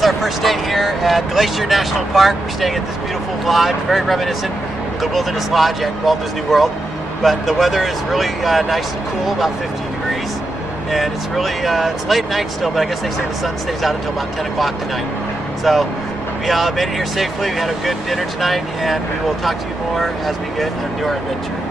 It's our first day here at Glacier National Park. We're staying at this beautiful lodge, very reminiscent of the Wilderness Lodge at Walt Disney World. But the weather is really nice and cool, about 50 degrees. And it's really, it's late night still, but I guess they say the sun stays out until about 10 o'clock tonight. So we made it here safely. We had a good dinner tonight, and we will talk to you more as we get into our adventure.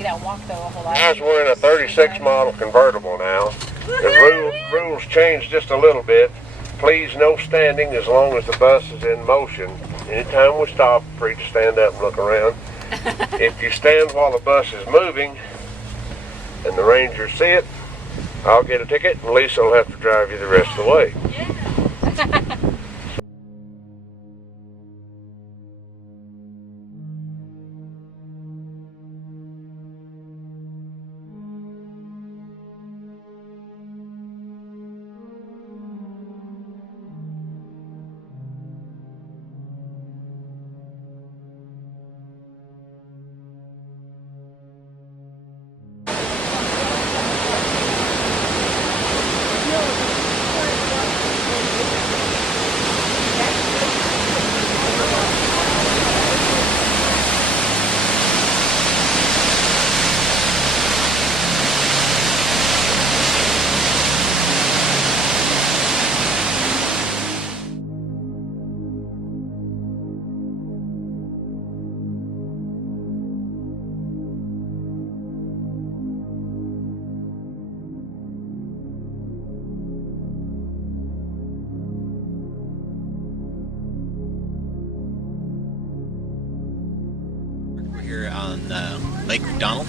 Guys, we're in a 36 model convertible now. The rules changed just a little bit. Please, no standing as long as the bus is in motion. Anytime we stop, free to stand up and look around. If you stand while the bus is moving and the rangers see it, I'll get a ticket and Lisa will have to drive you the rest of the way. Here on Lake McDonald,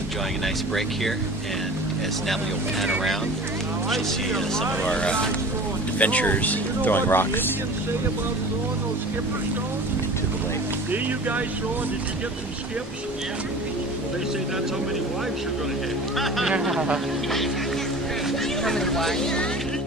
enjoying a nice break here, and as Natalie will pan around, she'll see some of our adventurers throwing rocks into the lake. Hey, you guys throwing, did you get some skips? Yeah. Well, they say that's how many wives you're going to hit. How many wives?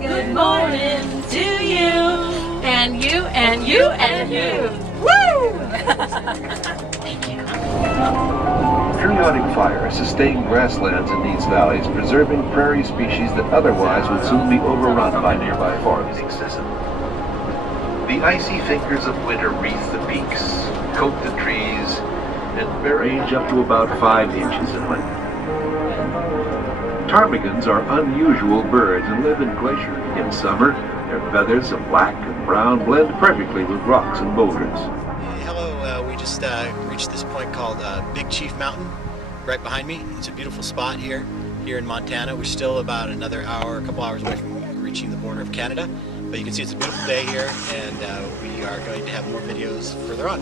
Good morning to you, and you, and you, and you. Woo! Periodic fire sustained grasslands in these valleys, preserving prairie species that otherwise would soon be overrun by nearby forests. The icy fingers of winter wreath the peaks, coat the trees, and range up to about 5 inches in length. Ptarmigans are unusual birds and live in glacier. In summer, their feathers of black and brown blend perfectly with rocks and boulders. Hello, we just reached this point called Big Chief Mountain, right behind me. It's a beautiful spot here in Montana. We're still about another hour, a couple hours away from reaching the border of Canada. But you can see it's a beautiful day here, and we are going to have more videos further on.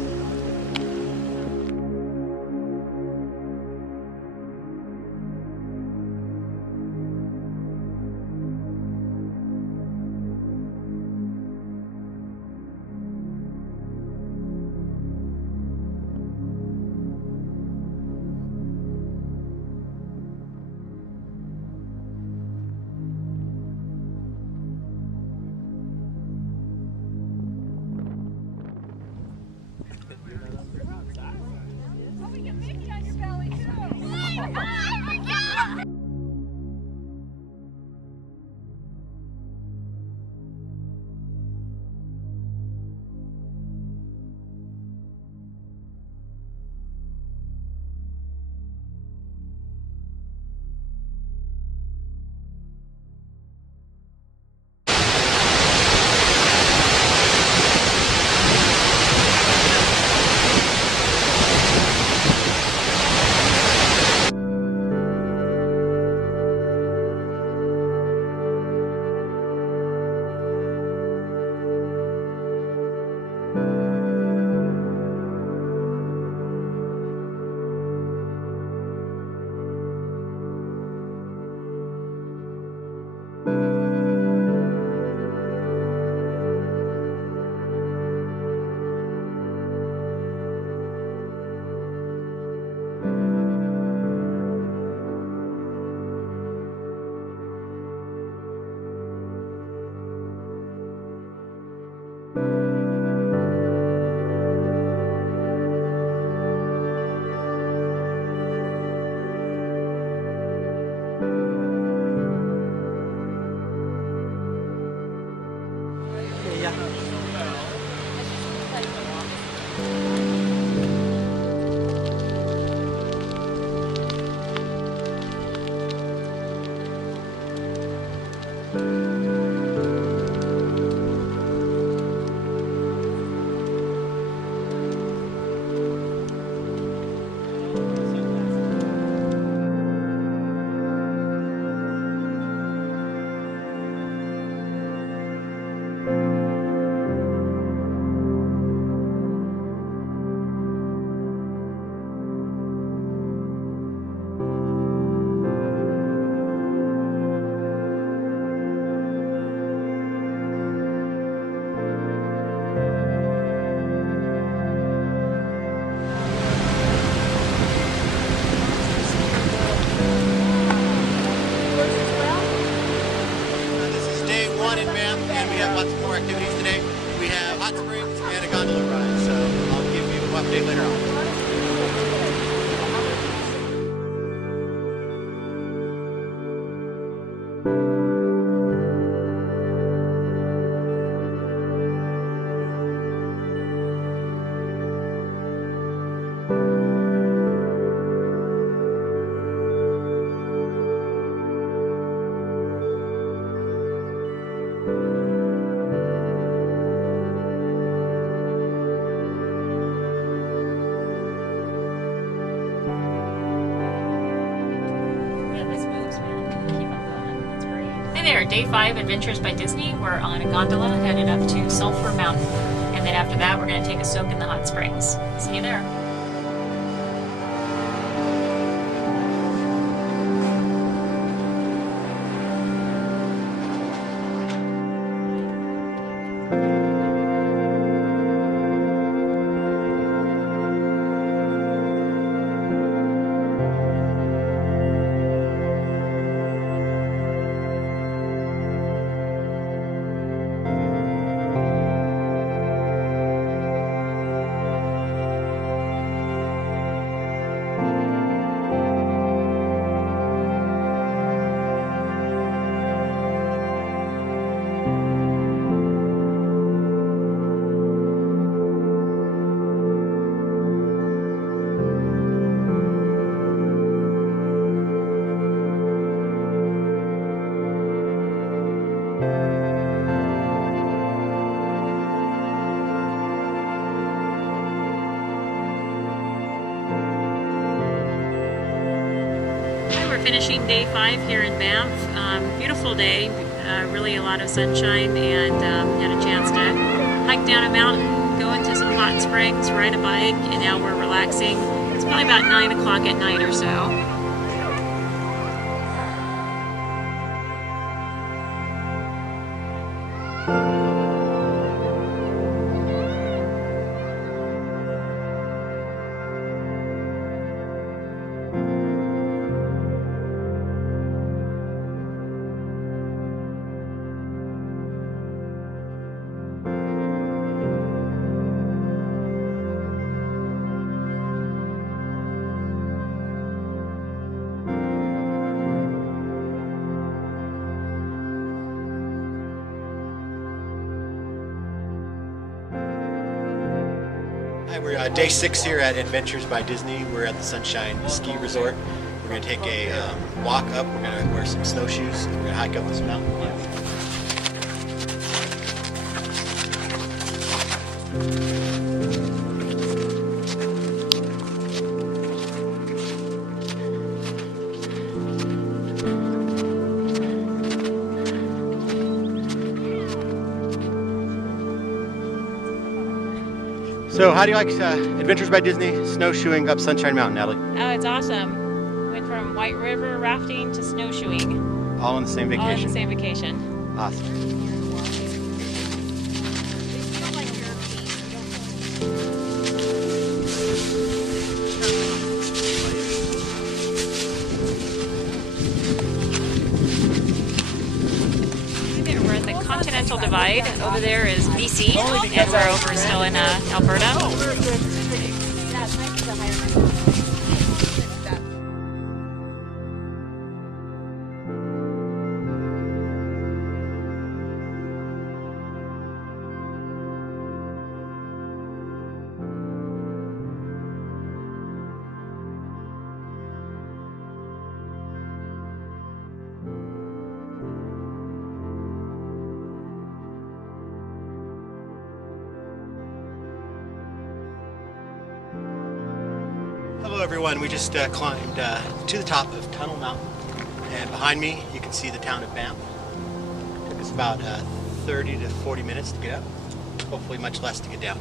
And we have lots more activities today. We have hot springs and a gondola ride, so I'll give you an update later on. Day 5 Adventures by Disney. We're on a gondola headed up to Sulphur Mountain, and then after that we're going to take a soak in the hot springs. See you there. Finishing day 5 here in Banff. Beautiful day, really a lot of sunshine, and had a chance to hike down a mountain, go into some hot springs, ride a bike, and now we're relaxing. It's probably about 9 o'clock at night or so. Hi, we're day 6 here at Adventures by Disney. We're at the Sunshine Ski Resort. We're going to take a walk up. We're going to wear some snowshoes and we're going to hike up this mountain. So how do you like Adventures by Disney snowshoeing up Sunshine Mountain, Natalie? Oh, it's awesome. Went from White River rafting to snowshoeing. All on the same vacation? All on the same vacation. Awesome. We're at the Continental Divide. Over there is BC, and we're over still in Alberta. Hello everyone, we just climbed to the top of Tunnel Mountain, and behind me you can see the town of Banff. It took us about 30 to 40 minutes to get up, hopefully much less to get down.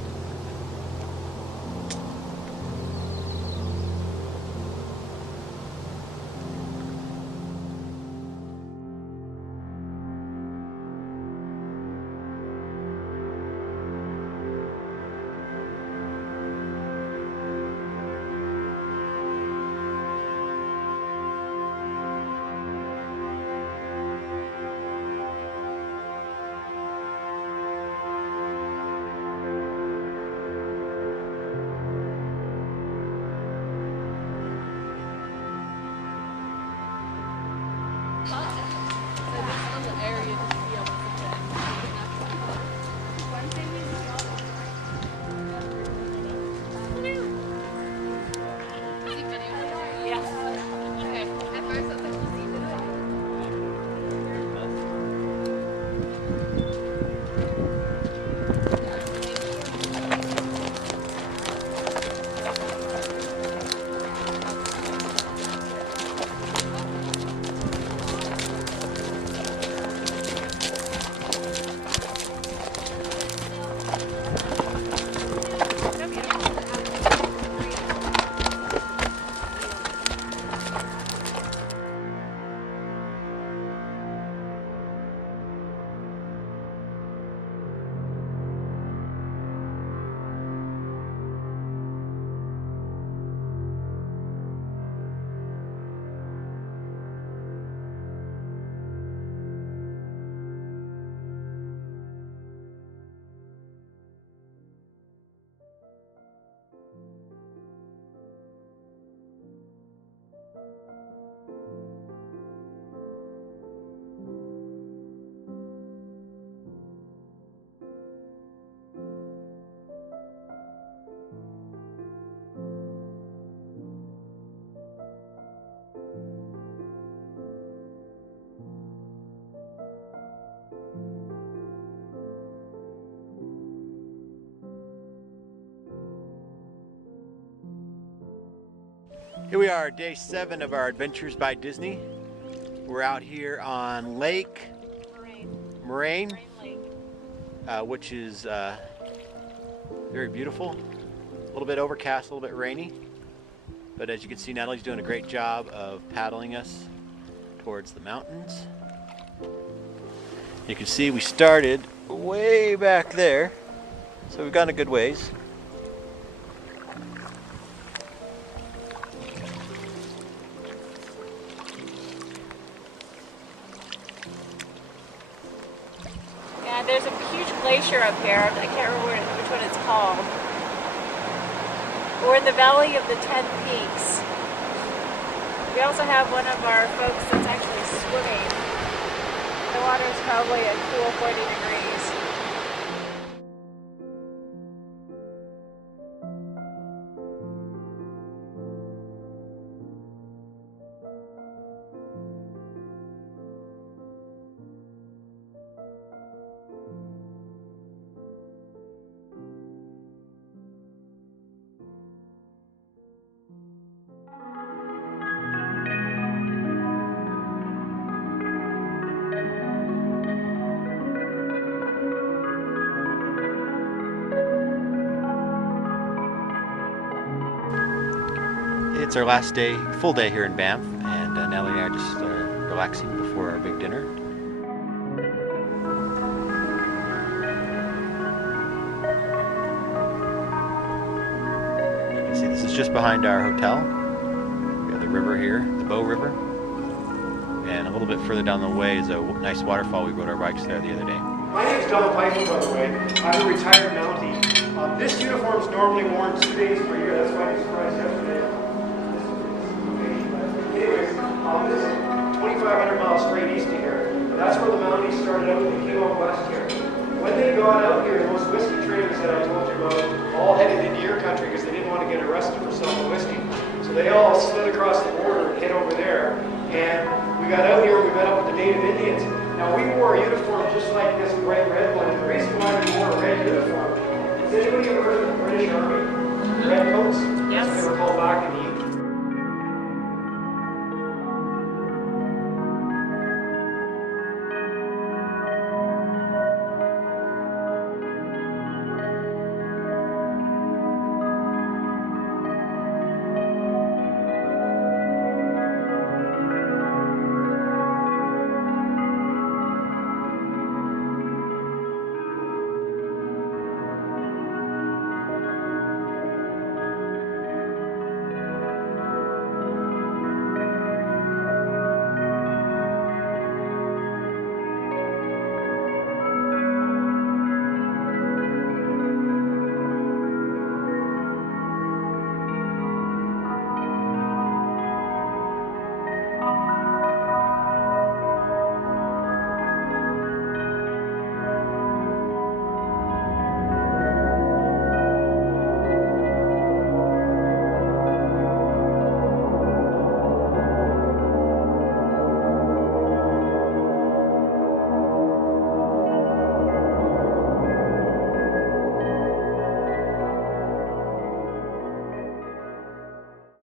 Here we are, day 7 of our Adventures by Disney. We're out here on Lake Moraine, which is very beautiful. A little bit overcast, a little bit rainy. But as you can see, Natalie's doing a great job of paddling us towards the mountains. You can see we started way back there, so we've gone a good ways. There's a huge glacier up here. I can't remember which one it's called. We're in the Valley of the 10 Peaks. We also have one of our folks that's actually swimming. The water is probably a cool 40 degrees. It's our last day, full day here in Banff, and Natalie and I are just relaxing before our big dinner. You can see this is just behind our hotel. We have the river here, the Bow River, and a little bit further down the way is a nice waterfall. We rode our bikes there the other day. My name is Don Piper, by the way. I'm a retired Mountie. This uniform is normally worn 2 days per year. That's why I was surprised yesterday. Anyways, this is 2,500 miles straight east of here. That's where the Mounties started out and they came out west here. When they got out here, those whiskey traders that I told you about all headed into your country because they didn't want to get arrested for selling whiskey. So they all slid across the border and hid over there. And we got out here and we met up with the Native Indians. Now we wore a uniform just like this bright red one. And the reason why we wore a red uniform, has anybody ever heard of the British Army? Redcoats? Yes. That's what they were called back in the